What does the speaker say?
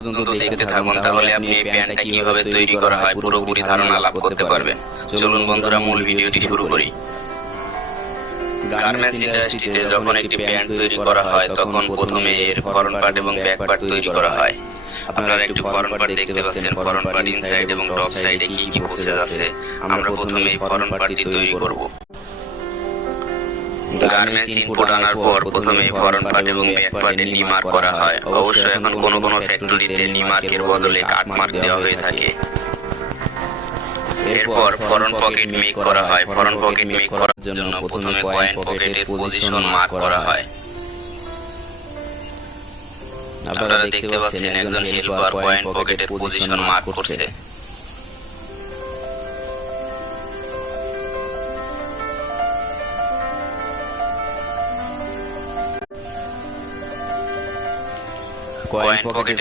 পর্যন্ত দেখতে থাকুন, তাহলে আপনি এই প্যান্টটা কিভাবে তৈরি করা হয় পুরোপুরি ধারণা লাভ করতে পারবেন। চলুন বন্ধুরা, মূল ভিডিওটি শুরু করি। গার্মেন্টস ইন্ডাস্ট্রিতে যখন একটি প্যান্ট তৈরি করা হয়, তখন প্রথমে এর ফ্রন্ট পার্ট এবং ব্যাক পার্ট তৈরি করা হয়। আপনারা একটু ফ্রন্ট পার্ট দেখতে পাচ্ছেন। ফ্রন্ট পার্ট ইনসাইড এবং টপ সাইডে কি কি প্রসেস আছে, আমরা প্রথমে এই ফ্রন্ট পার্টটি তৈরি করব। গার্মেন্টস ইনপুট আনার পর প্রথমে ফ্রন্ট পার্ট এবং ব্যাক পার্টে নি মার্ক করা হয়। অবশ্যই এখন কোনো ফ্যাক্টরিতে নি মার্কের বদলে কাট মার্ক দেওয়া হয়ে থাকে। এরপর ফ্রন্ট পকেট মেক করা হয়। ফ্রন্ট পকেট মেক করার জন্য প্রথমে কয়েন পকেটের পজিশন মার্ক করা হয়। আপনারা দেখতে পাচ্ছেন একজন হেল্পার কয়েন পকেটের পজিশন মার্ক করছে। Coin pocket